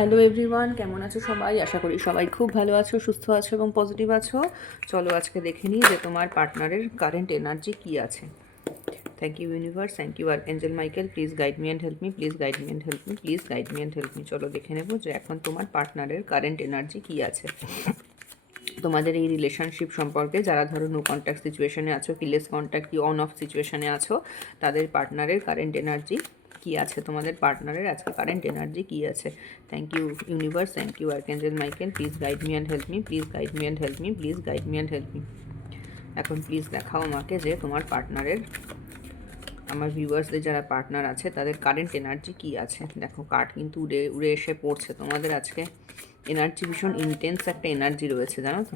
Hello everyone, কেমন আছো সবাই? আশা করি সবাই খুব ভালো আছো, সুস্থ আছো এবং পজিটিভ আছো। চলো আজকে দেখে নিই যে তোমার পার্টনারের কারেন্ট এনার্জি কী আছে। Thank you universe, thank you archangel Michael, please guide me and help me, please guide me and help me, please guide me and help me. চলো দেখে নেবো যে এখন তোমার পার্টনারের কারেন্ট এনার্জি কী আছে। তোমাদের এই রিলেশনশিপ সম্পর্কে যারা ধরো নো কন্ট্যাক্ট সিচুয়েশনে আছো, কি লেস কন্ট্যাক্ট, কি অন অফ সিচুয়েশনে আছো, তাদের পার্টনারের কারেন্ট এনার্জি কী আছে, তোমাদের পার্টনারের আজকে কারেন্ট এনার্জি কী আছে। Thank you universe, thank you archangel Michael, please guide me and help me, please guide me and help me, please guide me and help me. এখন প্লিজ দেখাও আমাকে যে তোমার পার্টনারের, আমার ভিউয়ার্সদের যারা পার্টনার আছে তাদের কারেন্ট এনার্জি কী আছে। দেখো কার্ড কিন্তু উড়ে উড়ে এসে পড়ছে। তোমাদের আজকে এনার্জি ভীষণ ইন্টেন্স একটা এনার্জি রয়েছে, জানো তো।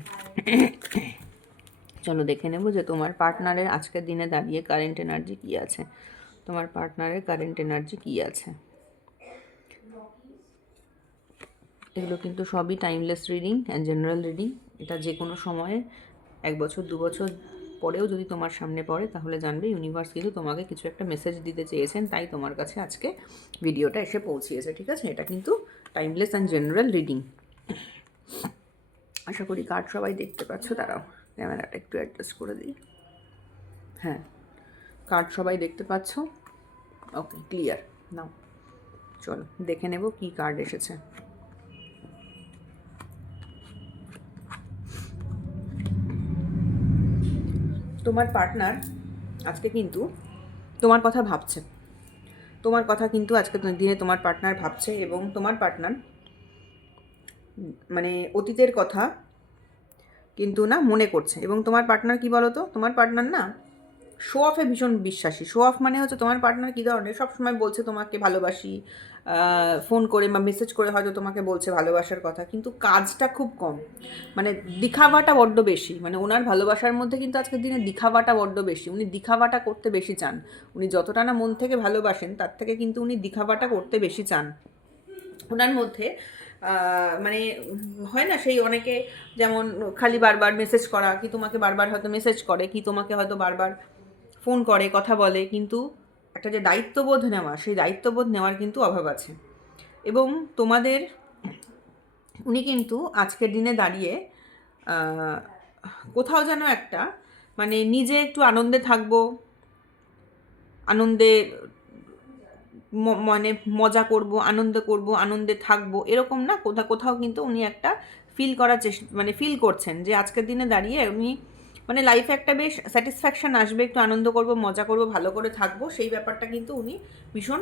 চলো দেখে নেব যে তোমার পার্টনারের আজকের দিনে দাঁড়িয়ে কারেন্ট এনার্জি কী আছে। তোমার পার্টনারের কারেন্ট এনার্জি কী আছে। এগুলো কিন্তু সবই timeless reading and general reading. এটা যে কোনো সময়ে 1 বছর 2 বছর পরেও যদি তোমার সামনে পড়ে তাহলে জানবে ইউনিভার্স কিন্তু তোমাকে কিছু একটা মেসেজ দিতে চেয়েছেন, তাই তোমার কাছে আজকে ভিডিওটা এসে পৌঁছিয়েছে। ঠিক আছে, এটা কিন্তু টাইমলেস অ্যান্ড জেনারেল রিডিং। আশা করি কার্ড সবাই দেখতে পাচ্ছ। দাঁড়াও, ক্যামেরাটা একটু অ্যাডজাস্ট করে দিই। হ্যাঁ, কার্ড সবাই দেখতে পাচ্ছ। ওকে, ক্লিয়ার। নাও চলো দেখে নেব কি কার্ড এসেছে। তোমার পার্টনার আজকে কিন্তু তোমার কথা ভাবছে। তোমার কথা কিন্তু আজকে দিনে তোমার পার্টনার ভাবছে এবং তোমার পার্টনার মানে অতীতের কথা কিন্তু না মনে করছে। এবং তোমার পার্টনার কি বলো তো, তোমার পার্টনার না শো অফে ভীষণ বিশ্বাসী। শো অফ মানে হচ্ছে তোমার পার্টনার কী ধরনের, সবসময় বলছে তোমাকে ভালোবাসি, ফোন করে বা মেসেজ করে হয়তো তোমাকে বলছে ভালোবাসার কথা, কিন্তু কাজটা খুব কম। মানে দিখাবাটা বড্ড বেশি। মানে ওনার ভালোবাসার মধ্যে কিন্তু আজকের দিনে দিখাবাটা বড্ড বেশি। উনি দিখাবাটা করতে বেশি চান। উনি যতটা না মন থেকে ভালোবাসেন তার থেকে কিন্তু উনি দিখাবাটা করতে বেশি চান। ওনার মধ্যে মানে হয় না সেই অনেকে যেমন খালি বারবার মেসেজ করা, কি তোমাকে বারবার হয়তো মেসেজ করে, কি তোমাকে হয়তো বারবার ফোন করে, কথা বলে, কিন্তু একটা যে দায়িত্ববোধ নেওয়া, সেই দায়িত্ববোধ নেওয়ার কিন্তু অভাব আছে। এবং তোমাদের উনি কিন্তু আজকের দিনে দাঁড়িয়ে কোথাও যেন একটা মানে নিজে একটু আনন্দে থাকবো, আনন্দে মানে মজা করব, আনন্দ করব, আনন্দে থাকবো, এরকম না, কোথাও কিন্তু উনি একটা ফিল করার চেষ্টা মানে ফিল করছেন যে আজকের দিনে দাঁড়িয়ে উনি মানে লাইফে একটা বেশ স্যাটিসফ্যাকশান আসবে, একটু আনন্দ করব, মজা করব, ভালো করে থাকবো, সেই ব্যাপারটা কিন্তু উনি ভীষণ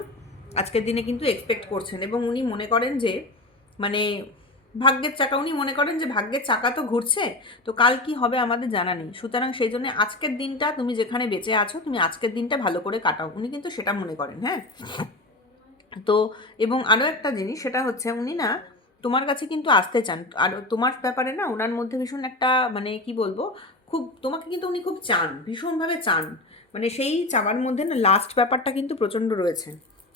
আজকের দিনে কিন্তু এক্সপেক্ট করছেন। এবং উনি মনে করেন যে মানে ভাগ্যের চাকা, উনি মনে করেন যে ভাগ্যের চাকা তো ঘুরছে, তো কাল কি হবে আমাদের জানা নেই। সুতরাং সেই জন্য আজকের দিনটা তুমি যেখানে বেঁচে আছো, তুমি আজকের দিনটা ভালো করে কাটাও, উনি কিন্তু সেটা মনে করেন। হ্যাঁ, তো এবং আরও একটা জিনিস সেটা হচ্ছে উনি না তোমার কাছে কিন্তু আসতে চান। আর তোমার ব্যাপারে না ওনার মধ্যে ভীষণ একটা মানে কি বলবো, খুব তোমাকে কিন্তু উনি খুব চান, ভীষণভাবে চান। মানে সেই চাওয়ার মধ্যে না লাস্ট ব্যাপারটা কিন্তু প্রচণ্ড রয়েছে,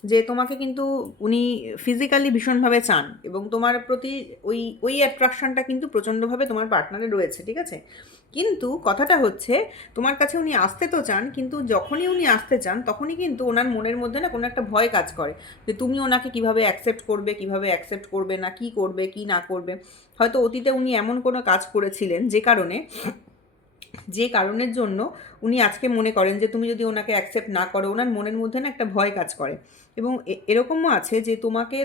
যে তোমাকে কিন্তু উনি ফিজিক্যালি ভীষণভাবে চান এবং তোমার প্রতি ওই ওই অ্যাট্রাকশনটা কিন্তু প্রচণ্ডভাবে তোমার পার্টনারে রয়েছে। ঠিক আছে, কিন্তু কথাটা হচ্ছে তোমার কাছে উনি আসতে তো চান, কিন্তু যখনই উনি আসতে চান তখনই কিন্তু ওনার মনের মধ্যে না কোনো একটা ভয় কাজ করে যে তুমি ওনাকে কিভাবে অ্যাকসেপ্ট করবে, কিভাবে অ্যাকসেপ্ট করবে না, কি করবে কি না করবে। হয়তো অতীতে উনি এমন কোনো কাজ করেছিলেন যে কারণের জন্য উনি আজকে মনে করেন যে তুমি যদি ওনাকে অ্যাকসেপ্ট না করো, ওনার মনের মধ্যে না একটা ভয় কাজ করে। এবং এরকমও আছে যে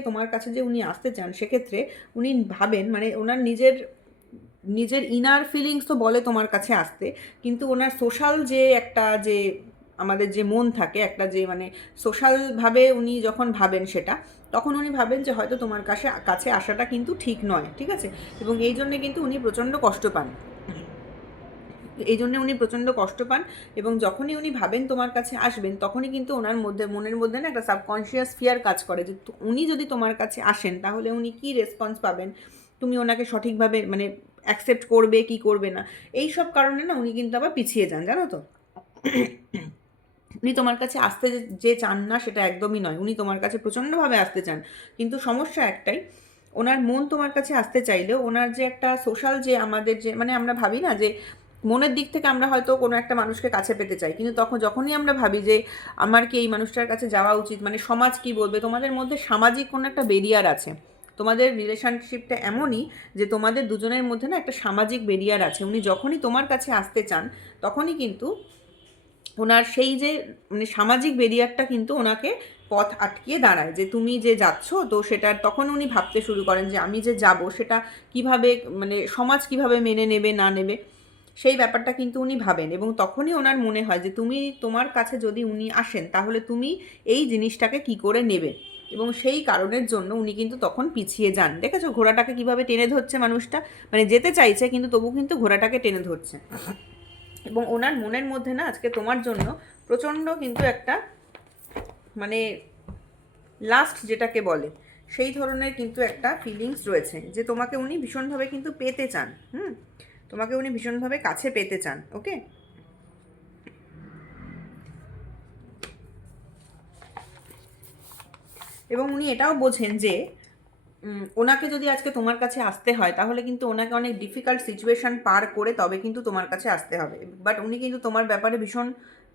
তোমার কাছে যে উনি আসতে চান, সেক্ষেত্রে উনি ভাবেন মানে ওনার নিজের ইনার ফিলিংস তো বলে তোমার কাছে আসতে, কিন্তু ওনার সোশ্যাল যে একটা যে আমাদের যে মন থাকে একটা যে মানে সোশ্যালভাবে উনি যখন ভাবেন সেটা, তখন উনি ভাবেন যে হয়তো তোমার কাছে আসাটা কিন্তু ঠিক নয়। ঠিক আছে, এবং এই জন্যে কিন্তু উনি প্রচণ্ড কষ্ট পান। এবং যখনই উনি ভাবেন তোমার কাছে আসবেন, তখনই কিন্তু ওনার মনের মধ্যে না একটা সাবকনশিয়াস ফিয়ার কাজ করে যে উনি যদি তোমার কাছে আসেন তাহলে উনি কী রেসপন্স পাবেন, তুমি ওনাকে সঠিকভাবে মানে অ্যাকসেপ্ট করবে কি করবে না। এই সব কারণে না উনি কিন্তু আবার পিছিয়ে যান, জানো তো। উনি তোমার কাছে আসতে যে চান না সেটা একদমই নয়, উনি তোমার কাছে প্রচণ্ডভাবে আসতে চান, কিন্তু সমস্যা একটাই, ওনার মন তোমার কাছে আসতে চাইলেও ওনার যে একটা সোশ্যাল যে আমাদের যে মানে আমরা ভাবি না যে মনের দিক থেকে আমরা হয়তো কোনো একটা মানুষকে কাছে পেতে চাই, কিন্তু যখনই আমরা ভাবি যে আমার কি এই মানুষটার কাছে যাওয়া উচিত, মানে সমাজ কি বলবে, তোমাদের মধ্যে সামাজিক কোনো একটা বেরিয়ার আছে। তোমাদের রিলেশনশিপটা এমনই যে তোমাদের দুজনের মধ্যে না একটা সামাজিক ব্যারিয়ার আছে। উনি যখনই তোমার কাছে আসতে চান তখনই কিন্তু ওনার সেই যে মানে সামাজিক ব্যারিয়ারটা কিন্তু ওনাকে পথ আটকিয়ে দাঁড়ায়, যে তুমি যে যাচ্ছ তো সেটার, তখন উনি ভাবতে শুরু করেন যে আমি যে যাব সেটা কিভাবে, মানে সমাজ কিভাবে মেনে নেবে না নেবে, সেই ব্যাপারটা কিন্তু উনি ভাবেন। এবং তখনই ওনার মনে হয় যে তুমি, তোমার কাছে যদি উনি আসেন তাহলে তুমি এই জিনিসটাকে কি করে নেবে, এবং সেই কারণের জন্য উনি কিন্তু তখন পিছিয়ে যান। দেখেছো ঘোড়াটাকে কিভাবে টেনে ধরছে মানুষটা, মানে যেতে চাইছে কিন্তু তবু কিন্তু ঘোড়াটাকে টেনে ধরছে। এবং ওনার মনের মধ্যে না আজকে তোমার জন্য প্রচণ্ড কিন্তু একটা মানে লাস্ট যেটাকে বলে সেই ধরনের কিন্তু একটা ফিলিংস রয়েছে, যে তোমাকে উনি ভীষণভাবে কিন্তু পেতে চান। তোমাকে উনি ভীষণভাবে কাছে পেতে চান। ওকে, এবং উনি এটাও বোঝেন যে ওনাকে যদি আজকে তোমার কাছে আসতে হয় তাহলে কিন্তু ওনাকে অনেক ডিফিকাল্ট সিচুয়েশান পার করে তবে কিন্তু তোমার কাছে আসতে হবে। বাট উনি কিন্তু তোমার ব্যাপারে ভীষণ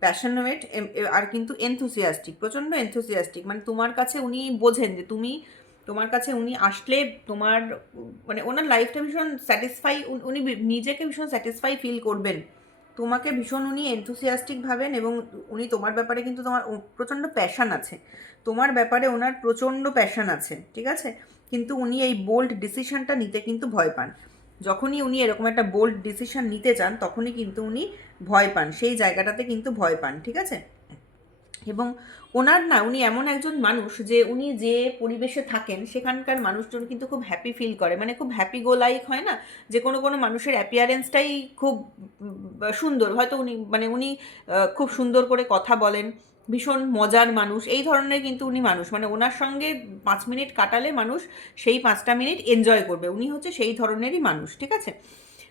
প্যাশনেট আর কিন্তু এনথুসিয়াস্টিক, প্রচণ্ড এনথুসিয়াস্টিক। মানে তোমার কাছে উনি বোঝেন যে তুমি, তোমার কাছে উনি আসলে তোমার মানে ওনার লাইফটা ভীষণ স্যাটিসফাই, উনি নিজেকে ভীষণ স্যাটিসফাই ফিল করবেন। তোমাকে ভীষণ উনি এনথুসিয়াস্টিক ভাবেন, এবং উনি তোমার ব্যাপারে কিন্তু তোমার প্রচণ্ড প্যাশন আছে, তোমার ব্যাপারে ওনার প্রচণ্ড প্যাশন আছে, ঠিক আছে। কিন্তু উনি এই বোল্ড ডিসিশনটা নিতে কিন্তু ভয় পান। যখনই উনি এরকম একটা বোল্ড ডিসিশন নিতে চান তখনই কিন্তু উনি ভয় পান, সেই জায়গাটাতে কিন্তু ভয় পান, ঠিক আছে। এবং ওনার না, উনি এমন একজন মানুষ যে উনি যে পরিবেশে থাকেন সেখানকার মানুষজন কিন্তু খুব হ্যাপি ফিল করে, মানে খুব হ্যাপি গো লাইক হয় না, যে কোনো কোনো মানুষের অ্যাপিয়ারেন্সটাই খুব সুন্দর, হয়তো উনি মানে উনি খুব সুন্দর করে কথা বলেন, ভীষণ মজার মানুষ, এই ধরনের কিন্তু উনি মানুষ, মানে ওনার সঙ্গে 5 মিনিট কাটালে মানুষ সেই 5টা মিনিট এনজয় করবে, উনি হচ্ছে সেই ধরনেরই মানুষ, ঠিক আছে।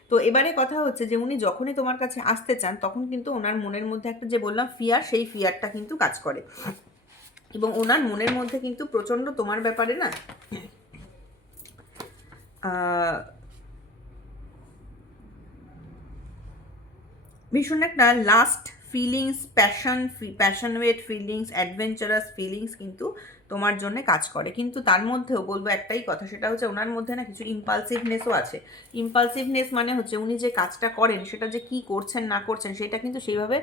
তো এবারে কথা হচ্ছে যে উনি যখনই তোমার কাছে আসতে চান তখন কিন্তু ওনার মনের মধ্যে একটা, যে বললাম ফিয়ার, সেই ফিয়ারটা কিন্তু কাজ করে। এবং ওনার মনের মধ্যে কিন্তু প্রচণ্ড তোমার ব্যাপারে না ভীষণ একটা last feelings, passionate feelings, adventurous feelings কিন্তু তোমার জন্য কাজ করে। কিন্তু তার মধ্যেও বলবো একটাই কথা, সেটা হচ্ছে ওনার মধ্যে না কিছু ইম্পালসিভনেসও আছে। ইম্পালসিভনেস মানে হচ্ছে উনি যে কাজটা করেন সেটা যে কি করছেন না করছেন সেটা কিন্তু সেইভাবে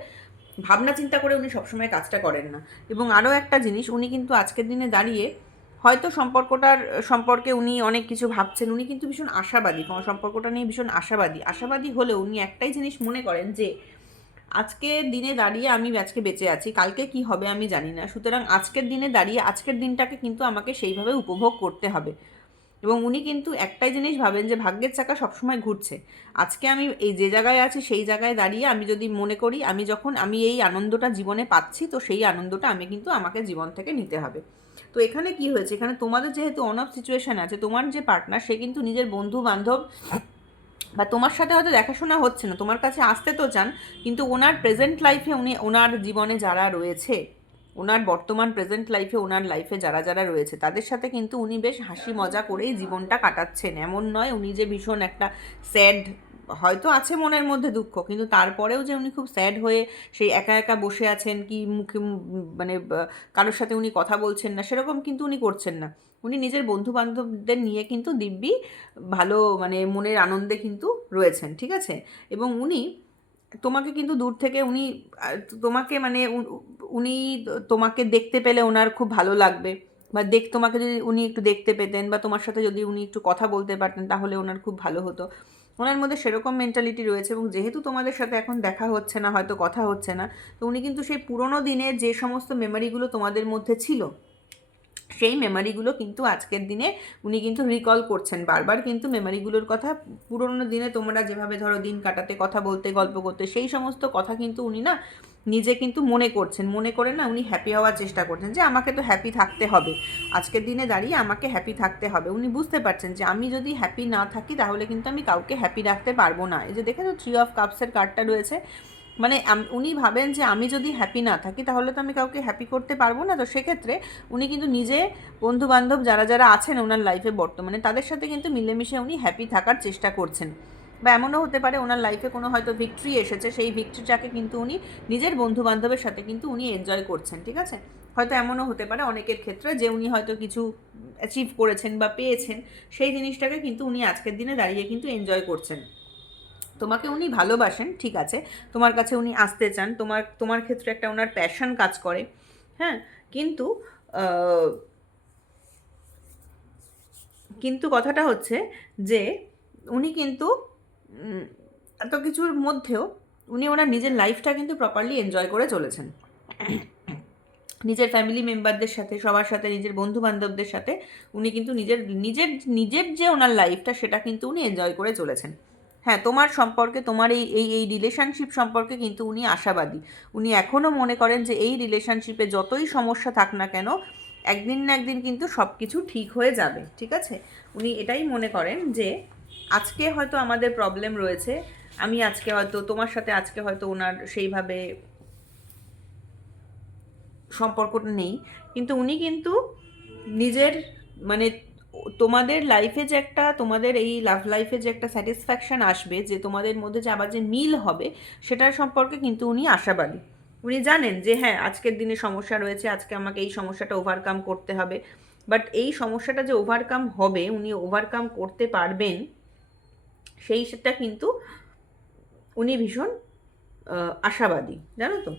ভাবনা চিন্তা করে উনি সবসময় কাজটা করেন না। এবং আরও একটা জিনিস, উনি কিন্তু আজকের দিনে দাঁড়িয়ে হয়তো সম্পর্কে উনি অনেক কিছু ভাবছেন, উনি কিন্তু ভীষণ আশাবাদী, সম্পর্কটা নিয়ে ভীষণ আশাবাদী হলেও উনি একটাই জিনিস মনে করেন যে আজকের দিনে দাঁড়িয়ে আমি আজকে বেঁচে আছি, কালকে কি হবে আমি জানি না, সুতরাং আজকের দিনে দাঁড়িয়ে আজকের দিনটাকে কিন্তু আমাকে সেইভাবে উপভোগ করতে হবে। এবং উনি কিন্তু একটাই জিনিস ভাবেন যে ভাগ্যের চাকা সবসময় ঘুরছে, আজকে আমি এই যে জায়গায় আছি সেই জায়গায় দাঁড়িয়ে আমি যদি মনে করি আমি এই আনন্দটা জীবনে পাচ্ছি, তো সেই আনন্দটা আমি কিন্তু আমাকে জীবন থেকে নিতে হবে। তো এখানে কি হয়েছে, এখানে তোমাদের যেহেতু অন অফ সিচুয়েশান আছে, তোমার যে পার্টনার সে কিন্তু নিজের বন্ধু বান্ধব বা তোমার সাথে হয়তো দেখাশোনা হচ্ছে না, তোমার কাছে আসতে তো চান, কিন্তু ওনার প্রেজেন্ট লাইফে উনি, ওনার জীবনে যারা রয়েছে, ওনার বর্তমান প্রেজেন্ট লাইফে, ওনার লাইফে যারা যারা রয়েছে তাদের সাথে কিন্তু উনি বেশ হাসি মজা করেই জীবনটা কাটাচ্ছেন। এমন নয় উনি যে ভীষণ একটা স্যাড, হয়তো আছে মনের মধ্যে দুঃখ, কিন্তু তারপরেও যে উনি খুব স্যাড হয়ে সেই একা একা বসে আছেন, কি মুখে মানে কারোর সাথে উনি কথা বলছেন না, সেরকম কিন্তু উনি করছেন না। উনি নিজের বন্ধু বান্ধবদের নিয়ে কিন্তু দিব্যি ভালো মানে মনের আনন্দে কিন্তু রয়েছেন, ঠিক আছে। এবং উনি তোমাকে কিন্তু দূর থেকে উনি তোমাকে মানে উনি তোমাকে দেখতে পেলে ওনার খুব ভালো লাগবে, বা তোমাকে যদি উনি একটু দেখতে পেতেন বা তোমার সাথে যদি উনি একটু কথা বলতে পারতেন তাহলে ওনার খুব ভালো হতো। ওনার মধ্যে সেরকম মেন্টালিটি রয়েছে। এবং যেহেতু তোমাদের সাথে এখন দেখা হচ্ছে না, হয়তো কথা হচ্ছে না, তো উনি কিন্তু সেই পুরোনো দিনের যে সমস্ত মেমোরিগুলো তোমাদের মধ্যে ছিল সেই মেমারিগুলো কিন্তু আজকের দিনে উনি কিন্তু রিকল করছেন বারবার, কিন্তু মেমারিগুলোর কথা, পুরোনো দিনে তোমরা যেভাবে ধরো দিন কাটাতে, কথা বলতে, গল্প করতে, সেই সমস্ত কথা কিন্তু উনি না নিজে কিন্তু মনে করছেন, মনে করে না উনি হ্যাপি হওয়ার চেষ্টা করছেন, যে আমাকে তো হ্যাপি থাকতে হবে, আজকের দিনে দাঁড়িয়ে আমাকে হ্যাপি থাকতে হবে। উনি বুঝতে পারছেন যে আমি যদি হ্যাপি না থাকি তাহলে কিন্তু আমি কাউকে হ্যাপি রাখতে পারবো না। এই যে দেখেছো 3 অফ কাপসের কার্ডটা রয়েছে, মানে উনি ভাবেন যে আমি যদি হ্যাপি না থাকি তাহলে তো আমি কাউকে হ্যাপি করতে পারবো না। তো সেক্ষেত্রে উনি কিন্তু নিজে, বন্ধুবান্ধব যারা যারা আছেন ওনার লাইফে বর্তমানে, তাদের সাথে কিন্তু মিলেমিশে উনি হ্যাপি থাকার চেষ্টা করছেন। বা এমনও হতে পারে ওনার লাইফে কোনো হয়তো ভিক্টরি এসেছে, সেই ভিক্টরিটাকে কিন্তু উনি নিজের বন্ধুবান্ধবের সাথে কিন্তু উনি এনজয় করছেন, ঠিক আছে। হয়তো এমনও হতে পারে অনেকের ক্ষেত্রে যে উনি হয়তো কিছু অ্যাচিভ করেছেন বা পেয়েছেন, সেই জিনিসটাকে কিন্তু উনি আজকের দিনে দাঁড়িয়ে কিন্তু এনজয় করছেন। তোমাকে উনি ভালোবাসেন, ঠিক আছে, তোমার কাছে উনি আসতে চান, তোমার ক্ষেত্রে একটা ওনার প্যাশন কাজ করে, হ্যাঁ, কিন্তু আহ, কিন্তু কথাটা হচ্ছে যে উনি কিন্তু এত কিছুর মধ্যেও উনি ওনার নিজের লাইফটা কিন্তু প্রপারলি এনজয় করে চলেছেন। নিজের ফ্যামিলি মেম্বারদের সাথে, সবার সাথে, নিজের বন্ধু বান্ধবদের সাথে উনি কিন্তু নিজের নিজের নিজের যে ওনার লাইফটা সেটা কিন্তু উনি এনজয় করে চলেছেন। হ্যাঁ, তোমার সম্পর্কে, তোমার এই রিলেশনশিপ সম্পর্কে কিন্তু উনি আশাবাদী। উনি এখনও মনে করেন যে এই রিলেশনশিপে যতই সমস্যা থাক না কেন, একদিন না একদিন কিন্তু সব কিছু ঠিক হয়ে যাবে, ঠিক আছে। উনি এটাই মনে করেন যে আজকে হয়তো আমাদের প্রবলেম রয়েছে, আমি আজকে হয়তো তোমার সাথে, আজকে হয়তো ওনার সেইভাবে সম্পর্কটা নেই, কিন্তু উনি কিন্তু নিজের মানে তোমাদের লাইফে যে একটা, তোমাদের এই লাভ লাইফে যে একটা স্যাটিসফ্যাকশন আসবে, যে তোমাদের মধ্যে যে আবার যে মিল হবে, সেটার সম্পর্কে কিন্তু উনি আশাবাদী। উনি জানেন যে হ্যাঁ, আজকের দিনে সমস্যা রয়েছে, আজকে আমাকে এই সমস্যাটা ওভারকাম করতে হবে, বাট এই সমস্যাটা যে ওভারকাম হবে, উনি ওভারকাম করতে পারবেন, সেটা কিন্তু উনি ভীষণ আশাবাদী, জানো তো।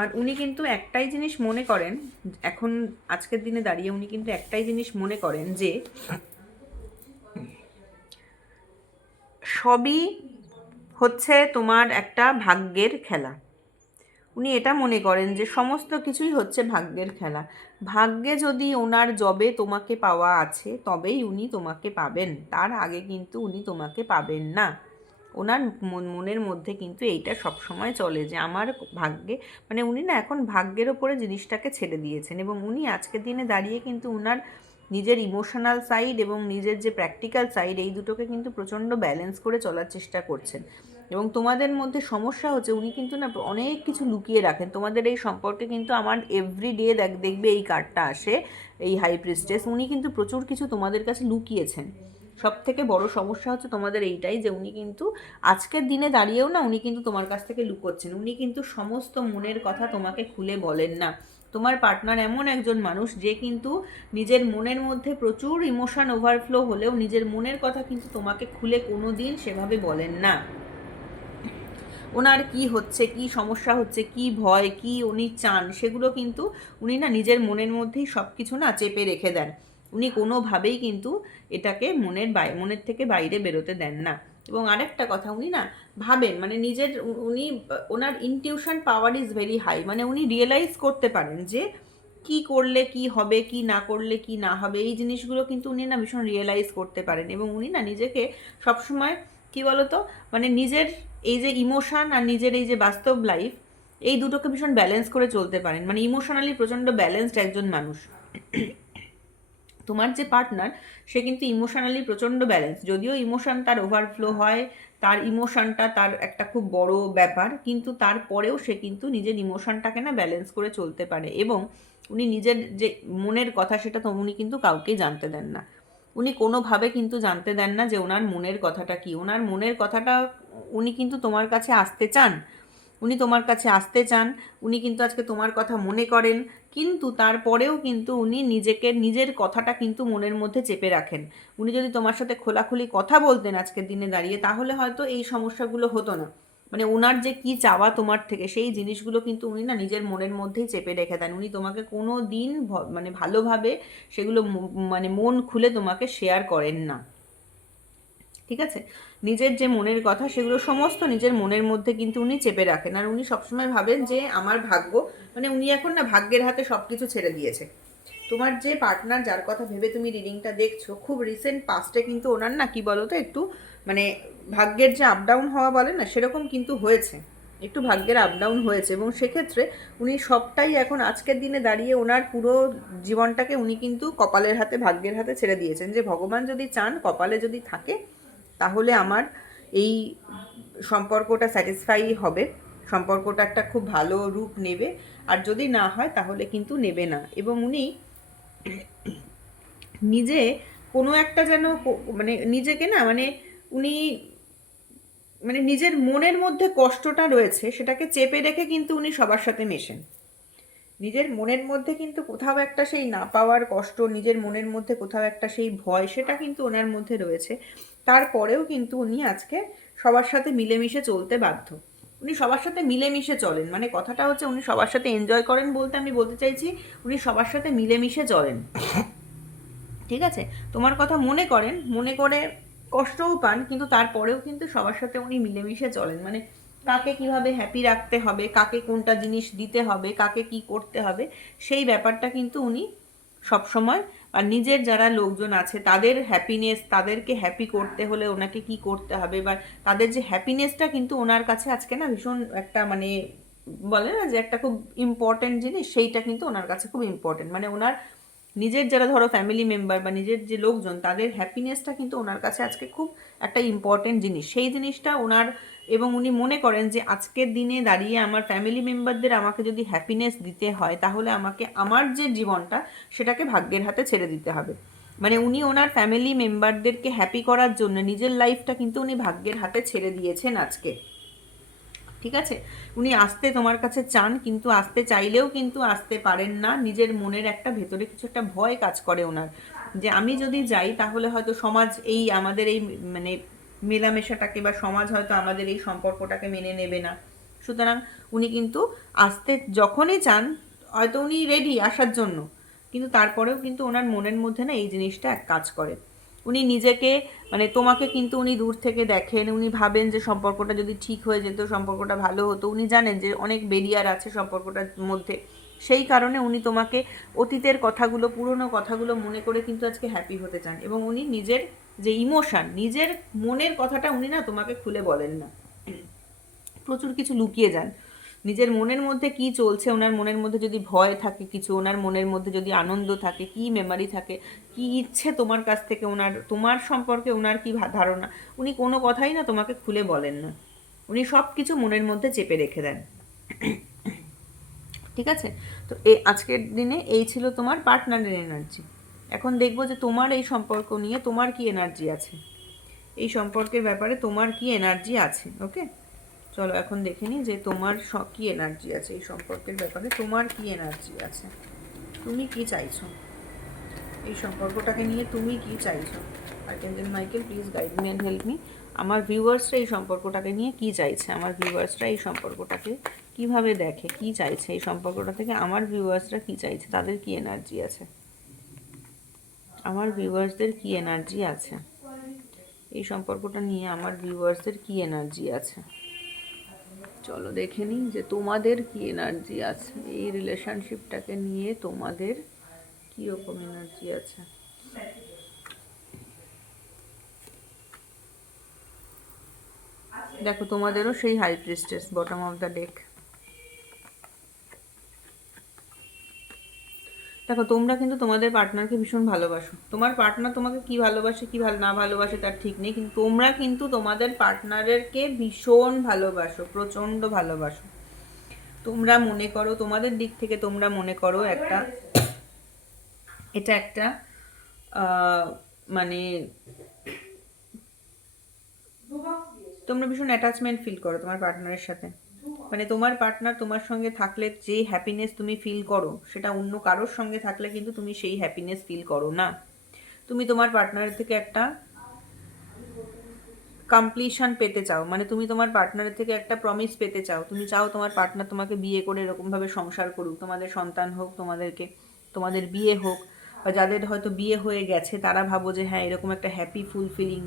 আর উনি কিন্তু একটাই জিনিস মনে করেন, এখন আজকের দিনে দাঁড়িয়ে উনি কিন্তু একটাই জিনিস মনে করেন যে সবই হচ্ছে তোমার একটা ভাগ্যের খেলা। উনি এটা মনে করেন যে সমস্ত কিছুই হচ্ছে ভাগ্যের খেলা। ভাগ্যে যদি ওনার জবে তোমাকে পাওয়া আছে, তবেই উনি তোমাকে পাবেন, তার আগে কিন্তু উনি তোমাকে পাবেন না। ওনার মনের মধ্যে কিন্তু এইটা সবসময় চলে যে আমার ভাগ্যে, মানে উনি না এখন ভাগ্যের ওপরে জিনিসটাকে ছেড়ে দিয়েছেন, এবং উনি আজকের দিনে দাঁড়িয়ে কিন্তু ওনার নিজের ইমোশনাল সাইড এবং নিজের যে প্র্যাকটিক্যাল সাইড, এই দুটোকে কিন্তু প্রচণ্ড ব্যালেন্স করে চলার চেষ্টা করছেন। এবং তোমাদের মধ্যে সমস্যা হচ্ছে উনি কিন্তু না অনেক কিছু লুকিয়ে রাখেন তোমাদের এই সম্পর্কে, কিন্তু আমার এভরিডে দেখবে এই কার্ডটা আসে, এই হাই প্রিস্টেস, উনি কিন্তু প্রচুর কিছু তোমাদের কাছে লুকিয়েছেন। সব থেকে বড় সমস্যা হচ্ছে তোমাদের এইটাই যে উনি কিন্তু আজকের দিনে দাঁড়িয়েও না উনি কিন্তু তোমার কাছ থেকে লুকোচ্ছেন, উনি কিন্তু সমস্ত মনের কথা তোমাকে খুলে বলেন না। তোমার পার্টনার এমন একজন মানুষ যে কিন্তু নিজের মনের মধ্যে প্রচুর ইমোশন ওভারফ্লো হলেও নিজের মনের কথা কিন্তু তোমাকে খুলে কোনো দিন সেভাবে বলেন না। ওনার কি হচ্ছে, কি সমস্যা হচ্ছে, কি ভয়, কি উনি চান, সেগুলো কিন্তু উনি না নিজের মনের মধ্যেই সব কিছু না চেপে রেখে দেন। উনি কোনোভাবেই কিন্তু এটাকে মনের থেকে বাইরে বেরোতে দেন না। এবং আরেকটা কথা, উনি না ভাবেন, মানে নিজের উনি ওনার intuition power is very high, মানে উনি রিয়েলাইজ করতে পারেন যে কি করলে কি হবে, কি না করলে কি না হবে, এই জিনিসগুলো কিন্তু উনি না ভীষণ রিয়েলাইজ করতে পারেন। এবং উনি না নিজেকে সবসময় কি বলতো, মানে নিজের এই যে ইমোশন আর নিজের এই যে বাস্তব লাইফ, এই দুটোকে ভীষণ ব্যালেন্স করে চলতে পারেন, মানে ইমোশনালি প্রচণ্ড ব্যালেন্সড একজন মানুষ। তোমার যে পার্টনার, সে কিন্তু ইমোশনালি প্রচণ্ড ব্যালেন্স, যদিও ইমোশন তার ওভারফ্লো হয়, তার ইমোশনটা তার একটা খুব বড় ব্যাপার, কিন্তু তারপরেও সে কিন্তু নিজের ইমোশনটাকে না ব্যালেন্স করে চলতে পারে। এবং উনি নিজের যে মনের কথা, সেটা তো উনি কিন্তু কাউকেই জানতে দেন না। উনি কোনোভাবে কিন্তু জানতে দেন না যে ওনার মনের কথাটা কি। ওনার মনের কথাটা উনি কিন্তু তোমার কাছে আসতে চান, উনি তোমার কাছে আসতে চান, উনি কিন্তু আজকে তোমার কথা মনে করেন, কিন্তু তারপরেও কিন্তু উনি নিজের কথাটা কিন্তু মনের মধ্যে চেপে রাখেন। উনি যদি তোমার সাথে খোলাখুলি কথা বলতেন আজকের দিনে দাঁড়িয়ে, তাহলে হয়তো এই সমস্যাগুলো হতো না। মানে ওনার যে কি চাওয়া তোমার থেকে, সেই জিনিসগুলো কিন্তু উনি না নিজের মনের মধ্যেই চেপে রেখে দেন। উনি তোমাকে কোনো দিন মানে ভালোভাবে সেগুলো মানে মন খুলে তোমাকে শেয়ার করেন না, ঠিক আছে। নিজের যে মনের কথা, সেগুলো সমস্ত নিজের মনের মধ্যে কিন্তু উনি চেপে রাখেন। আর উনি সবসময় ভাবেন যে আমার ভাগ্য, মানে উনি এখন না ভাগ্যের হাতে সব কিছু ছেড়ে দিয়েছে। তোমার যে পার্টনার, যার কথা ভেবে তুমি রিডিংটা দেখছো, খুব রিসেন্ট পাস্টে কিন্তু ওনার না কি বলো তো, একটু মানে ভাগ্যের যে আপ ডাউন হওয়া বলে না, সেরকম কিন্তু হয়েছে, একটু ভাগ্যের আপ ডাউন হয়েছে। এবং সেক্ষেত্রে উনি সবটাই এখন আজকের দিনে দাঁড়িয়ে ওনার পুরো জীবনটাকে উনি কিন্তু কপালের হাতে, ভাগ্যের হাতে ছেড়ে দিয়েছেন, যে ভগবান যদি চান, কপালে যদি থাকে, তাহলে আমার এই সম্পর্কটা স্যাটিসফাই হবে, সম্পর্কটা একটা খুব ভালো রূপ নেবে। আর যদি না হয় তাহলে কিন্তু নেবে না। এবং উনি নিজে কোনো একটা যেন মানে নিজেকে না মানে উনি মানে নিজের মনের মধ্যে কষ্টটা রয়েছে সেটাকে চেপে রেখে কিন্তু উনি সবার সাথে মেশেন। নিজের মনের মধ্যে কিন্তু কোথাও একটা সেই না পাওয়ার কষ্ট, নিজের মনের মধ্যে কোথাও একটা সেই ভয়, সেটা কিন্তু ওনার মধ্যে রয়েছে। তারপরেও কিন্তু উনি আজকে সবার সাথে মিলেমিশে চলতে বাধ্য। উনি সবার সাথে মিলেমিশে চলেন, মানে কথাটা হচ্ছে উনি সবার সাথে এনজয় করেন বলতে আমি বলতে চাইছি উনি সবার সাথে মিলেমিশে চলেন। ঠিক আছে, তোমার কথা মনে করেন, মনে করে কষ্টও পান, কিন্তু তারপরেও কিন্তু সবার সাথে উনি মিলেমিশে চলেন। মানে কাকে কিভাবে হ্যাপি রাখতে হবে, কাকে কোনটা জিনিস দিতে হবে, কাকে কি করতে হবে, সেই ব্যাপারটা কিন্তু উনি সবসময়, আর নিজের যারা লোকজন আছে তাদের হ্যাপিনেস, তাদেরকে হ্যাপি করতে হলে ওনাকে কি করতে হবে, বা তাদের যে হ্যাপিনেসটা কিন্তু ওনার কাছে আজকে না ভীষণ একটা মানে বলে না যে একটা খুব ইম্পর্টেন্ট জিনিস, সেইটা কিন্তু ওনার কাছে খুব ইম্পর্টেন্ট। মানে ওনার নিজের যারা ধরো ফ্যামিলি মেম্বার বা নিজের যে লোকজন তাদের হ্যাপিনেসটা কিন্তু ওনার কাছে আজকে খুব একটা ইম্পর্টেন্ট জিনিস, সেই জিনিসটা ওনার, এবং উনি মনে করেন যে আজকের দিনে দাঁড়িয়ে আমার ফ্যামিলি মেম্বারদের আমাকে যদি হ্যাপিনেস দিতে হয় তাহলে আমাকে আমার যে জীবনটা সেটাকে ভাগ্যের হাতে ছেড়ে দিতে হবে। মানে উনি ওনার ফ্যামিলি মেম্বারদেরকে হ্যাপি করার জন্য নিজের লাইফটা কিন্তু উনি ভাগ্যের হাতে ছেড়ে দিয়েছেন আজকে। ঠিক আছে, উনি আসতে তোমার কাছে চান, কিন্তু আসতে চাইলেও কিন্তু আসতে পারেন না। নিজের মনের একটা ভেতরে কিছু একটা ভয় কাজ করে ওনার, যে আমি যদি যাই তাহলে হয়তো সমাজ এই আমাদের এই মানে মেলামেশাটাকে, বা সমাজ হয়তো আমাদের এই সম্পর্কটাকে মেনে নেবে না। সুতরাং উনি কিন্তু আসতে যখনই চান, হয়তো উনি রেডি আসার জন্য, কিন্তু তারপরেও কিন্তু ওনার মনের মধ্যে না এই জিনিসটা এক কাজ করে। উনি নিজেকে মানে তোমাকে কিন্তু উনি দূর থেকে দেখেন, উনি ভাবেন যে সম্পর্কটা যদি ঠিক হয়ে যেত, সম্পর্কটা ভালো হতো। উনি জানেন যে অনেক বেরিয়ার আছে সম্পর্কটার মধ্যে, সেই কারণে উনি তোমাকে অতীতের কথাগুলো, পুরনো কথাগুলো মনে করে কিন্তু আজকে হ্যাপি হতে চান। এবং উনি নিজের যে ইমোশান, নিজের মনের কথাটা উনি না তোমাকে খুলে বলেন না, প্রচুর কিছু লুকিয়ে যান। নিজের মনের মধ্যে কি চলছে, ওনার মনের মধ্যে যদি ভয় থাকে কিছু, ওনার মনের মধ্যে যদি আনন্দ থাকে, কি মেমারি থাকে, কি ইচ্ছে তোমার কাছ থেকে ওনার, তোমার সম্পর্কে ওনার কি ধারণা, উনি কোনো কথাই না তোমাকে খুলে বলেন না। উনি সব কিছু মনের মধ্যে চেপে রেখে দেন। ঠিক আছে, তো আজকের দিনে এই ছিল তোমার পার্টনারের এনার্জি। এখন দেখবো যে তোমার এই সম্পর্ক নিয়ে তোমার কি এনার্জি আছে, এই সম্পর্কের ব্যাপারে তোমার কি এনার্জি আছে। ওকে, চলো এখন দেখে নিই যে তোমার কি এনার্জি আছে এই সম্পর্কের ব্যাপারে, তোমার কি এনার্জি আছে, তুমি কি চাইছো এই সম্পর্কটাকে নিয়ে, তুমি কি চাইছো। Archangel Michael please guide me and help me. আমার ভিউয়ার্সরা এই সম্পর্কটাকে নিয়ে কি চাইছে, আমার ভিউয়ার্সরা এই সম্পর্কটাকে কিভাবে দেখে, কি চাইছে এই সম্পর্কটা থেকে, আমার ভিউয়ার্সরা কি চাইছে, তাদের কি এনার্জি আছে, আমার ভিউয়ার্সদের কি এনার্জি আছে এই সম্পর্কটা নিয়ে, আমার ভিউয়ার্সদের কি এনার্জি আছে। চলো দেখে নিই যে তোমাদের কি এনার্জি আছে এই রিলেশনশিপটাকে নিয়ে, তোমাদের কীরকম এনার্জি আছে। দেখো তোমাদেরও সেই high priestess, bottom of the deck. দেখো তোমরা কিন্তু তোমাদের পার্টনারকে ভীষণ ভালোবাসো, তোমার পার্টনার তোমাকে কি ভালোবাসে কি না ভালোবাসে তার ঠিক নেই, কিন্তু তোমরা কিন্তু তোমাদের পার্টনারেরকে ভীষণ ভালোবাসো, প্রচণ্ড ভালোবাসো। তোমরা মনে করো, তোমাদের দিক থেকে তোমরা মনে করো একটা, এটা একটা মানে তোমরা ভীষণ অ্যাটাচমেন্ট ফিল করো তোমার পার্টনারের সাথে। মানে তোমার পার্টনার তোমার সঙ্গে থাকলে যে হ্যাপিনেস তুমি ফিল করো, সেটা অন্য কারোর সঙ্গে থাকলে কিন্তু তুমি সেই হ্যাপিনেস ফিল করো না। তুমি তোমার পার্টনারের থেকে একটা কমপ্লিশন পেতে চাও, মানে তুমি তোমার পার্টনারের থেকে একটা প্রমিস পেতে চাও, তুমি চাও তোমার পার্টনার তোমাকে বিয়ে করে এরকমভাবে সংসার করুক, তোমাদের সন্তান হোক, তোমাদের বিয়ে হোক, বা যাদের হয়তো বিয়ে হয়ে গেছে তারা ভাবো যে হ্যাঁ এরকম একটা হ্যাপি ফুলফিলিং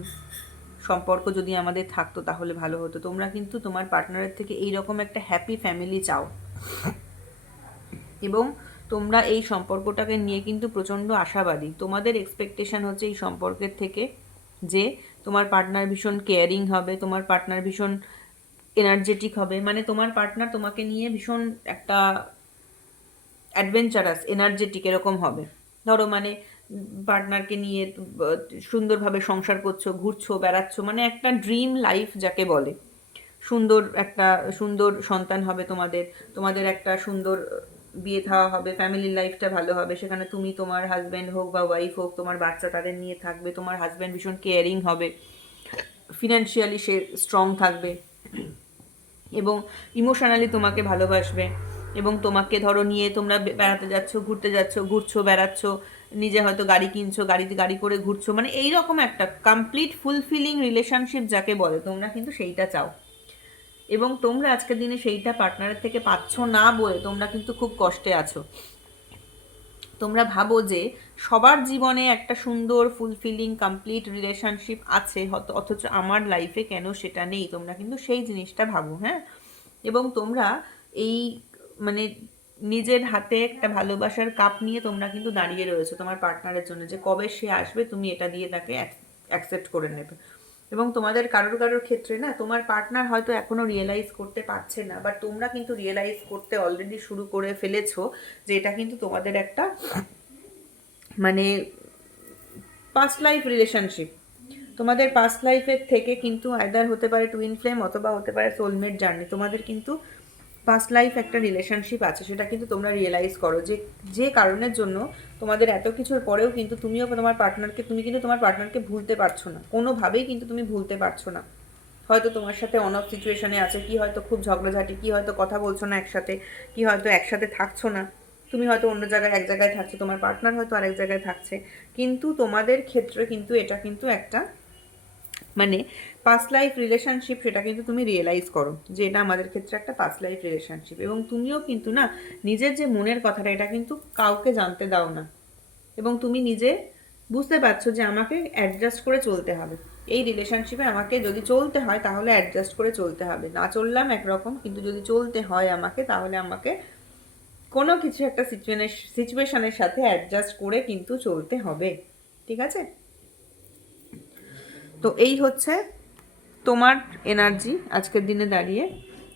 সম্পর্ক যদি আমাদের থাকতো তাহলে ভালো হতো। তোমরা কিন্তু তোমার পার্টনারের থেকে এইরকম একটা হ্যাপি ফ্যামিলি চাও, এবং তোমরা এই সম্পর্কটাকে নিয়ে কিন্তু প্রচণ্ড আশাবাদী। তোমাদের এক্সপেকটেশন হচ্ছে এই সম্পর্কের থেকে যে তোমার পার্টনার ভীষণ কেয়ারিং হবে, তোমার পার্টনার ভীষণ এনার্জেটিক হবে, মানে তোমার পার্টনার তোমাকে নিয়ে ভীষণ একটা অ্যাডভেঞ্চারাস এনার্জেটিক এরকম হবে। ধরো মানে পার্টনারকে নিয়ে সুন্দরভাবে সংসার করছো, ঘুরছো, বেড়াচ্ছো, মানে একটা ড্রিম লাইফ যাকে বলে। সুন্দর একটা সুন্দর সন্তান হবে তোমাদের, তোমাদের একটা সুন্দর বিয়ে থাওয়া হবে, ফ্যামিলি লাইফটা ভালো হবে, সেখানে তুমি তোমার হাজব্যান্ড হোক বা ওয়াইফ হোক, তোমার বাচ্চা তাদের নিয়ে থাকবে, তোমার হাজব্যান্ড ভীষণ কেয়ারিং হবে, ফিনান্সিয়ালি সে স্ট্রং থাকবে এবং ইমোশনালি তোমাকে ভালোবাসবে, এবং তোমাকে ধরো নিয়ে তোমরা বেড়াতে যাচ্ছ, ঘুরতে যাচ্ছ, ঘুরছো, বেড়াচ্ছ, নিজে হয়তো গাড়ি কিনছো, গাড়ি করে ঘুরছো, মানে এইরকম একটা কমপ্লিট ফুলফিলিং রিলেশনশিপ যাকে বলে, তোমরা কিন্তু সেইটা চাও। এবং তোমরা আজকের দিনে সেইটা পার্টনারের থেকে পাচ্ছ না বলে তোমরা কিন্তু খুব কষ্টে আছো। তোমরা ভাবো যে সবার জীবনে একটা সুন্দর ফুলফিলিং কমপ্লিট রিলেশনশিপ আছে, অথচ আমার লাইফে কেন সেটা নেই, তোমরা কিন্তু সেই জিনিসটা ভাবো। হ্যাঁ, এবং তোমরা এই মানে নিজের হাতে একটা ভালোবাসার কাপ নিয়ে তোমরা কিন্তু দাঁড়িয়ে রয়েছো তোমার পার্টনারের জন্য, যে কবে সে আসবে তুমি এটা দিয়ে তাকে অ্যাকসেপ্ট করে নেবে। এবং তোমাদের কারোর কারোর ক্ষেত্রে না, তোমার পার্টনার হয়তো এখনো রিয়েলাইজ করতে পারছে না, বাট তোমরা কিন্তু রিয়েলাইজ করতে অলরেডি শুরু করে ফেলেছো যে এটা কিন্তু তোমাদের একটা মানে পাস্ট লাইফ রিলেশনশিপ। তোমাদের পাস্ট লাইফের থেকে কিন্তু আইদার হতে পারে টুইন ফ্লেম অথবা হতে পারে সোলমেট জার্নি, তোমাদের কিন্তু পাস্ট লাইফ একটা রিলেশনশিপ আছে, সেটা কিন্তু তোমরা রিয়েলাইজ করো যে যে কারণের জন্য তোমাদের এত কিছুর পরেও কিন্তু তুমি কিন্তু তোমার পার্টনারকে ভুলতে পারছো না, কোনোভাবেই কিন্তু তুমি ভুলতে পারছো না। হয়তো তোমার সাথে অন অফ সিচুয়েশনে আছে, কি হয়তো খুব ঝগড়াঝাটি, কি হয়তো কথা বলছো না একসাথে, কি হয়তো একসাথে থাকছো না, তুমি হয়তো অন্য জায়গায় এক জায়গায় থাকছো, তোমার পার্টনার হয়তো আরেক জায়গায় থাকছে, কিন্তু তোমাদের ক্ষেত্রে কিন্তু এটা কিন্তু একটা মানে পাস্ট লাইফ রিলেশনশিপ, সেটা কিন্তু তুমি রিয়েলাইজ করো যে এটা আমাদের ক্ষেত্রে একটা পাস্ট লাইফ রিলেশনশিপ। এবং তুমিও কিন্তু না নিজের যে মনের কথাটা এটা কিন্তু কাউকে জানতে দাও না, এবং তুমি নিজে বুঝতে পারছো যে আমাকে অ্যাডজাস্ট করে চলতে হবে, এই রিলেশনশিপে আমাকে যদি চলতে হয় তাহলে অ্যাডজাস্ট করে চলতে হবে, না চললাম একরকম, কিন্তু যদি চলতে হয় আমাকে তাহলে আমাকে কোনো কিছু একটা সিচুয়েশনের সাথে অ্যাডজাস্ট করে কিন্তু চলতে হবে। ঠিক আছে? তো এই হচ্ছে তোমার এনার্জি আজকের দিনে দাঁড়িয়ে।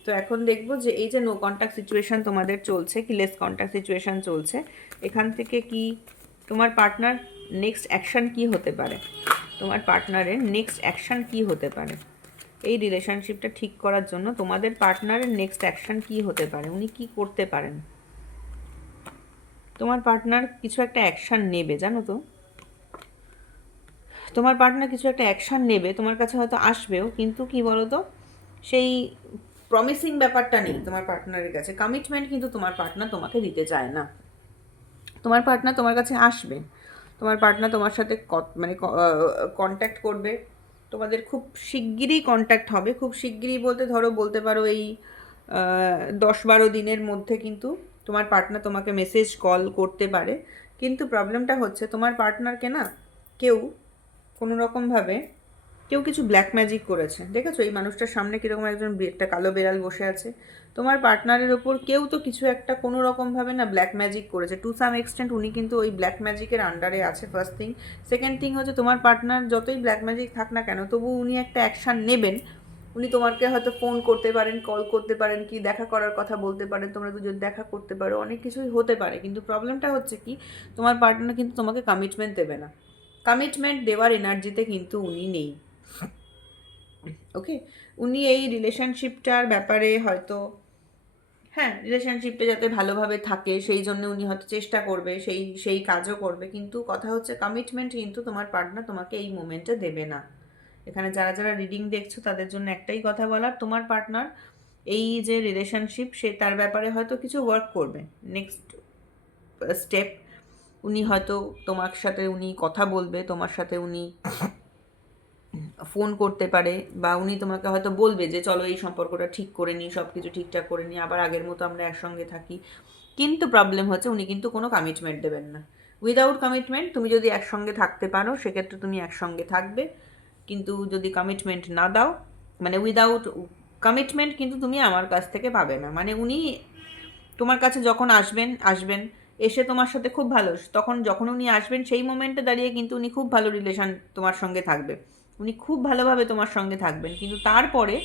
তো এখন দেখবো যে এই যে নো কন্ট্যাক্ট সিচুয়েশন তোমাদের চলছে, কি লেস কন্ট্যাক্ট সিচুয়েশন চলছে, এখান থেকে কি তোমার পার্টনার নেক্সট অ্যাকশন কি হতে পারে, তোমার পার্টনারের নেক্সট অ্যাকশন কি হতে পারে এই রিলেশনশিপটা ঠিক করার জন্য, তোমাদের পার্টনারের নেক্সট অ্যাকশন কি হতে পারে, উনি কি করতে পারেন। তোমার পার্টনার কিছু একটা অ্যাকশন নেবে, জানো তো, তোমার পার্টনার কিছু একটা অ্যাকশন নেবে, তোমার কাছে হয়তো আসবেও, কিন্তু কি বলো তো, সেই প্রমিসিং ব্যাপারটা নেই তোমার পার্টনারের কাছে, কমিটমেন্ট কিন্তু তোমার পার্টনার তোমাকে দিতে চায় না। তোমার পার্টনার তোমার কাছে আসবে, তোমার পার্টনার তোমার সাথে মানে কন্ট্যাক্ট করবে, তোমাদের খুব শিগগিরই কন্ট্যাক্ট হবে, খুব শিগগিরই বলতে ধরো বলতে পারো এই 10-12 দিনের মধ্যে কিন্তু তোমার পার্টনার তোমাকে মেসেজ কল করতে পারে। কিন্তু প্রবলেমটা হচ্ছে তোমার পার্টনারকে না কেউ কোনো রকমভাবে কেউ কিছু ব্ল্যাক ম্যাজিক করেছে, দেখেছো এই মানুষটার সামনে কীরকম একজন একটা কালো বেড়াল বসে আছে, তোমার পার্টনারের ওপর কেউ তো কিছু একটা কোনো রকমভাবে না ব্ল্যাক ম্যাজিক করেছে, টু সাম এক্সটেন্ট উনি কিন্তু ওই ব্ল্যাক ম্যাজিকের আন্ডারে আছে, ফার্স্ট থিং। সেকেন্ড থিং হচ্ছে তোমার পার্টনার যতই ব্ল্যাক ম্যাজিক থাক না কেন তবু উনি একটা অ্যাকশান নেবেন, উনি তোমাকে হয়তো ফোন করতে পারেন, কল করতে পারেন, কি দেখা করার কথা বলতে পারেন, তোমরা দুজন দেখা করতে পারো, অনেক কিছুই হতে পারে, কিন্তু প্রবলেমটা হচ্ছে কি তোমার পার্টনার কিন্তু তোমাকে কমিটমেন্ট দেবে না, কমিটমেন্ট দেওয়ার এনার্জিতে কিন্তু উনি নেই। ওকে, উনি এই রিলেশনশিপটার ব্যাপারে হয়তো হ্যাঁ রিলেশনশিপটা যাতে ভালোভাবে থাকে সেই জন্য উনি হয়তো চেষ্টা করবে, সেই সেই কাজও করবে, কিন্তু কথা হচ্ছে কমিটমেন্ট কিন্তু তোমার পার্টনার তোমাকে এই মোমেন্টে দেবে না। এখানে যারা যারা রিডিং দেখছো তাদের জন্য একটাই কথা বলার, তোমার পার্টনার এই যে রিলেশনশিপ সে তার ব্যাপারে হয়তো কিছু ওয়ার্ক করবে, নেক্সট স্টেপ উনি হয়তো তোমার সাথে উনি কথা বলবে, তোমার সাথে উনি ফোন করতে পারে, বা উনি তোমাকে হয়তো বলবে যে চলো এই সম্পর্কটা ঠিক করে নিই, সব কিছু ঠিকঠাক করে নিই, আবার আগের মতো আমরা একসঙ্গে থাকি। কিন্তু প্রবলেম হচ্ছে উনি কিন্তু কোনো কমিটমেন্ট দেবেন না। উইদাউট কমিটমেন্ট তুমি যদি একসঙ্গে থাকতে পারো সেক্ষেত্রে তুমি একসঙ্গে থাকবে, কিন্তু যদি কমিটমেন্ট না দাও মানে উইদাউট কমিটমেন্ট কিন্তু তুমি আমার কাছ থেকে পাবে না। মানে উনি তোমার কাছে যখন আসবেন আসবেন এসে তোমার সাথে খুব ভালো, তখন যখন উনি আসবেন সেই মোমেন্টে দাঁড়িয়ে কিন্তু উনি খুব ভালো রিলেশন তোমার সঙ্গে থাকবে, উনি খুব ভালোভাবে তোমার সঙ্গে থাকবেন, কিন্তু তারপরে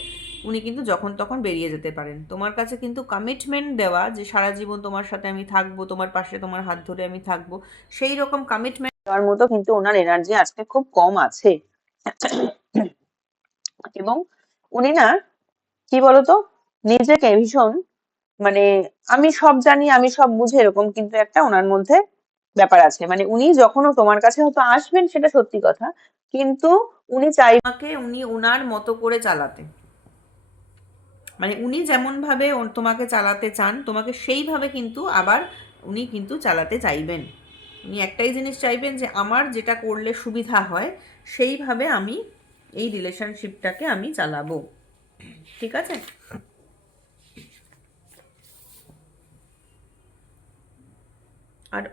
উনি কিন্তু যখন তখন বেরিয়ে যেতে পারেন। তোমার কাছে কিন্তু কমিটমেন্ট দেওয়া যে সারা জীবন তোমার সাথে আমি থাকবো, তোমার পাশে তোমার হাত ধরে আমি থাকবো, সেই রকম কমিটমেন্ট দেওয়ার মতো কিন্তু ওনার এনার্জি আজকে খুব কম আছে। এবং উনি না কি বলতো নিজেকে ভীষণ মানে আমি সব জানি, আমি সব বুঝে, এরকম কিন্তু একটা ওনার মধ্যে ব্যাপার আছে। মানে উনি যখনও তোমার কাছে হয়তো আসবেন সেটা সত্যি কথা, কিন্তু উনি তোমাকে উনি ওনার মতো করে চালাতে, মানে উনি যেমনভাবে তোমাকে চালাতে চান তোমাকে সেইভাবে কিন্তু আবার উনি কিন্তু চালাতে চাইবেন। উনি একটাই জিনিস চাইবেন যে আমার যেটা করলে সুবিধা হয় সেইভাবে আমি এই রিলেশনশিপটাকে আমি চালাবো। ঠিক আছে? আর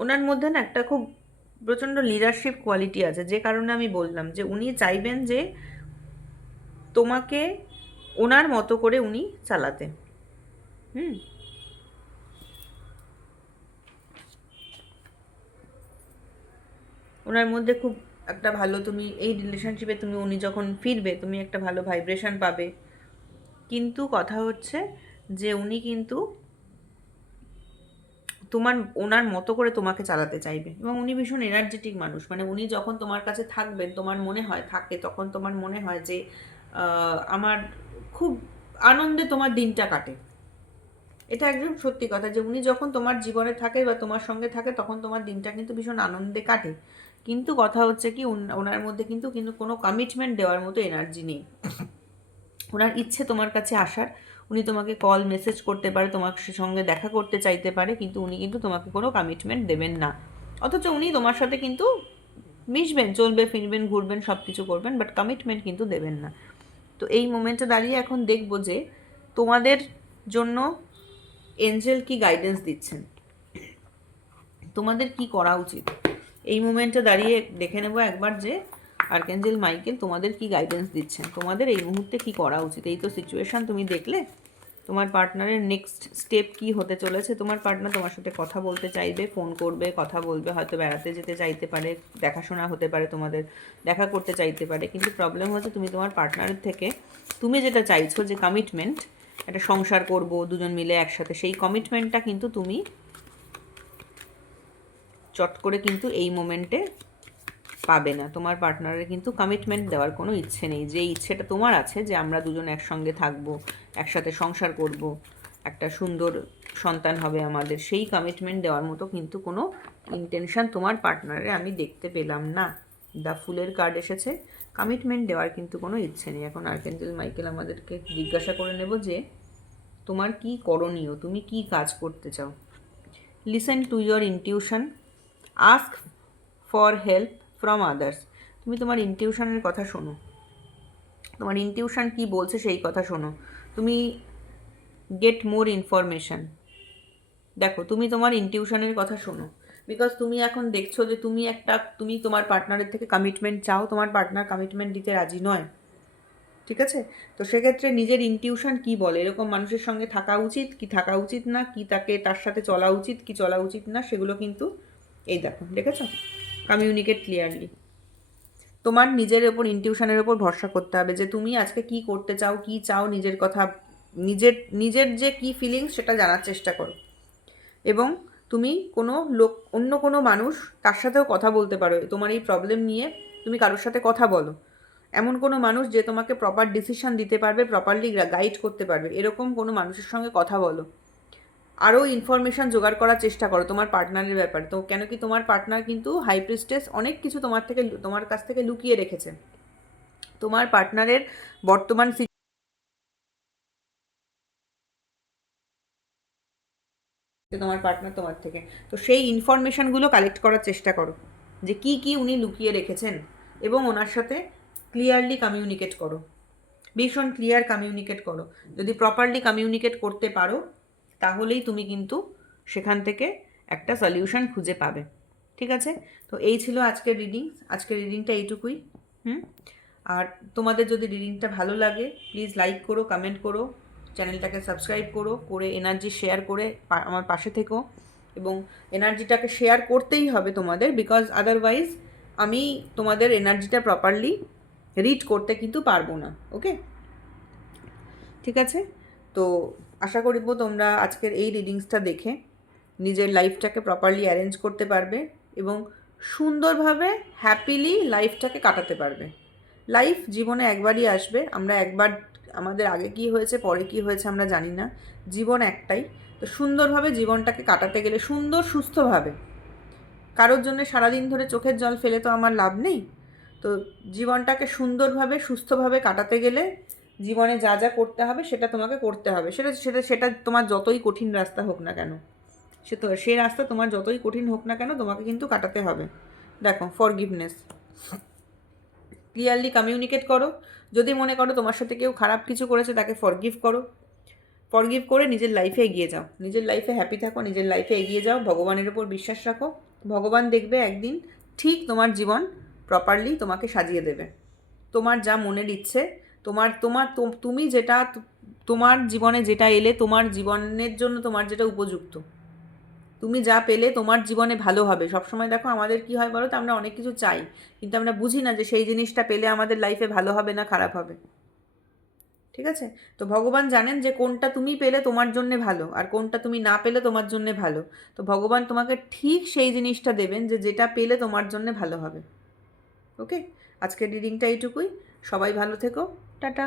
ওনার মধ্যে না একটা খুব প্রচণ্ড লিডারশিপ কোয়ালিটি আছে, যে কারণে আমি বললাম যে উনি চাইবেন যে তোমাকে ওনার মতো করে উনি চালাতে। হুম। ওনার মধ্যে খুব একটা ভালো, তুমি এই রিলেশনশিপে তুমি উনি যখন ফিরবে তুমি একটা ভালো ভাইব্রেশন পাবে। কিন্তু কথা হচ্ছে যে উনি কিন্তু ওনার মতো করে তোমাকে চালাতে চাইবে, এবং উনি ভীষণ এনার্জেটিক মানুষ। মানে উনি যখন তোমার কাছে থাকবেন তোমার মনে হয় থাকে, তখন তোমার মনে হয় যে আমার খুব আনন্দে তোমার দিনটা কাটে। এটা একদম সত্যি কথা যে উনি যখন তোমার জীবনে থাকে বা তোমার সঙ্গে থাকে তখন তোমার দিনটা কিন্তু ভীষণ আনন্দে কাটে। কিন্তু কথা হচ্ছে কি ওনার মধ্যে কিন্তু কিন্তু কোনো কমিটমেন্ট দেওয়ার মতো এনার্জি নেই। ওনার ইচ্ছে তোমার কাছে আসার, উনি তোমাকে কল মেসেজ করতে পারে, তোমার সঙ্গে দেখা করতে চাইতে পারে, কিন্তু উনি কিন্তু তোমাকে কোনো কমিটমেন্ট দেবেন না। অথচ উনি তোমার সাথে কিন্তু মিশবেন, চলবে ফিরবেন, ঘুরবেন, সব কিছু করবেন, বাট কমিটমেন্ট কিন্তু দেবেন না। তো এই মোমেন্টে দাঁড়িয়ে এখন দেখবো যে তোমাদের জন্য এঞ্জেল কি গাইডেন্স দিচ্ছেন, তোমাদের কি করা উচিত। এই মোমেন্টে দাঁড়িয়ে দেখে নেবো একবার যে আর্কেঞ্জেল মাইকেল তোমাদের কি গাইডেন্স দিচ্ছেন, তোমাদের এই মুহূর্তে কি করা উচিত। এই তো সিচুয়েশান তুমি দেখলে, তোমার পার্টনারের নেক্সট স্টেপ কি হতে চলেছে। তোমার পার্টনার তোমার সাথে কথা বলতে চাইবে, ফোন করবে, কথা বলবে, হয়তো বেড়াতে যেতে চাইতে পারে, দেখাশোনা হতে পারে, তোমাদের দেখা করতে চাইতে পারে। কিন্তু প্রবলেম হচ্ছে তুমি তোমার পার্টনারের থেকে তুমি যেটা চাইছো যে কমিটমেন্ট, একটা সংসার করব দুজন মিলে একসাথে, সেই কমিটমেন্টটা কিন্তু তুমি চট করে কিন্তু এই মোমেন্টে পাবে না। তোমার পার্টনারের কিন্তু কমিটমেন্ট দেওয়ার কোনো ইচ্ছে নেই। যে ইচ্ছেটা তোমার আছে যে আমরা দুজন একসঙ্গে থাকবো, একসাথে সংসার করব, একটা সুন্দর সন্তান হবে আমাদের, সেই কমিটমেন্ট দেওয়ার মতো কিন্তু কোনো ইন্টেনশন তোমার পার্টনারে আমি দেখতে পেলাম না। দ্য ফুলের কার্ড এসেছে, কমিটমেন্ট দেওয়ার কিন্তু কোনো ইচ্ছে নেই। এখন আর্কেঞ্জেল মাইকেল আমাদেরকে জিজ্ঞাসা করে নেব যে তোমার কি করণীয়, তুমি কি কাজ করতে চাও। Listen to your intuition, ask for help from others. তুমি তোমার ইনটিউশনের কথা শোনো, তোমার ইনটিউশন কি বলছে সেই কথা শোনো। তুমি গেট মোর ইনফরমেশান। দেখো তুমি তোমার ইনটিউশনের কথা শোনো, বিকজ তুমি এখন দেখছো যে তুমি তোমার পার্টনারের থেকে কমিটমেন্ট চাও, তোমার পার্টনার কমিটমেন্ট দিতে রাজি নয়। ঠিক আছে? তো সেক্ষেত্রে নিজের ইনটিউশন কি বলে, এরকম মানুষের সঙ্গে থাকা উচিত কি থাকা উচিত না, কি তার সাথে চলা উচিত কি চলা উচিত না, সেগুলো কিন্তু এই দেখো, দেখেছো? Communicate clearly. তোমার নিজের ওপর ইনটিউশনের ওপর ভরসা করতে হবে যে তুমি আজকে কি করতে চাও, কি চাও, নিজের কথা, নিজের নিজের যে কি ফিলিংস সেটা জানার চেষ্টা করো। এবং তুমি অন্য কোনো মানুষ, তার সাথেও কথা বলতে পারো তোমার এই প্রবলেম নিয়ে। তুমি কারোর সাথে কথা বলো, এমন কোনো মানুষ যে তোমাকে প্রপার ডিসিশন দিতে পারবে, প্রপারলি গাইড করতে পারবে, এরকম কোনো মানুষের সঙ্গে কথা বলো। আরও ইনফরমেশান জোগাড় করার চেষ্টা করো তোমার পার্টনারের ব্যাপারে। তো কেন কি তোমার পার্টনার কিন্তু হাই প্রিস্টেস, অনেক কিছু তোমার কাছ থেকে লুকিয়ে রেখেছে। তোমার পার্টনারের বর্তমান তোমার পার্টনার তোমার থেকে, তো সেই ইনফরমেশানগুলো কালেক্ট করার চেষ্টা করো যে কি কি উনি লুকিয়ে রেখেছেন, এবং ওনার সাথে ক্লিয়ারলি কমিউনিকেট করো, ভীষণ ক্লিয়ার কমিউনিকেট করো। যদি প্রপারলি কমিউনিকেট করতে পারো তাহলেই তুমি কিন্তু সেখান থেকে একটা সলিউশন খুঁজে পাবে। ঠিক আছে? তো এই ছিল আজকের রিডিংটা এইটুকুই। হুম। আর তোমাদের যদি রিডিংটা ভালো লাগে প্লিজ লাইক করো, কমেন্ট করো, চ্যানেলটাকে সাবস্ক্রাইব করে এনার্জি শেয়ার করে আমার পাশে থেকো। এবং এনার্জিটাকে শেয়ার করতেই হবে তোমাদের, বিকজ আদারওয়াইজ আমি তোমাদের এনার্জিটা প্রপারলি রিড করতে কিন্তু পারবো না। ওকে? ঠিক আছে? তো আশা করিব তোমরা আজকের এই রিডিংসটা দেখে নিজের লাইফটাকে প্রপারলি অ্যারেঞ্জ করতে পারবে এবং সুন্দরভাবে হ্যাপিলি লাইফটাকে কাটাতে পারবে। লাইফ জীবনে একবারই আসবে, আমরা একবার আমাদের আগে কি হয়েছে পরে কি হয়েছে আমরা জানি না, জীবন একটাই। তো সুন্দরভাবে জীবনটাকে কাটাতে গেলে, সুন্দর সুস্থভাবে, কারোর জন্য সারাদিন ধরে চোখের জল ফেলে তো আমার লাভ নেই। তো জীবনটাকে সুন্দরভাবে সুস্থভাবে কাটাতে গেলে জীবনে যা যা করতে হবে সেটা তোমাকে করতে হবে। সেটা সেটা সেটা তোমার যতই কঠিন রাস্তা হোক না কেন, সেই রাস্তা তোমার যতই কঠিন হোক না কেন, তোমাকে কিন্তু কাটাতে হবে। দেখো, ফরগিভনেস, ক্লিয়ারলি কমিউনিকেট করো। যদি মনে করো তোমার সাথে কেউ খারাপ কিছু করেছে, তাকে ফরগিভ করো। ফরগিভ করে নিজের লাইফে এগিয়ে যাও, নিজের লাইফে হ্যাপি থাকো, নিজের লাইফে এগিয়ে যাও, ভগবানের উপর বিশ্বাস রাখো। ভগবান দেখবে একদিন ঠিক তোমার জীবন প্রপারলি তোমাকে সাজিয়ে দেবে। তোমার যা মনের ইচ্ছে, তোমার তোমার তুমি যেটা, তোমার জীবনে যেটা এলে তোমার জীবনের জন্য তোমার যেটা উপযুক্ত, তুমি যা পেলে তোমার জীবনে ভালো হবে। সবসময় দেখো আমাদের কি হয় বলো তো, আমরা অনেক কিছু চাই, কিন্তু আমরা বুঝি না যে সেই জিনিসটা পেলে আমাদের লাইফে ভালো হবে না খারাপ হবে। ঠিক আছে? তো ভগবান জানেন যে কোনটা তুমি পেলে তোমার জন্যে ভালো, আর কোনটা তুমি না পেলে তোমার জন্যে ভালো। তো ভগবান তোমাকে ঠিক সেই জিনিসটা দেবেন যে যেটা পেলে তোমার জন্যে ভালো হবে। ওকে, আজকের রিডিংটা এইটুকুই। সবাই ভালো থেকো। টাটা।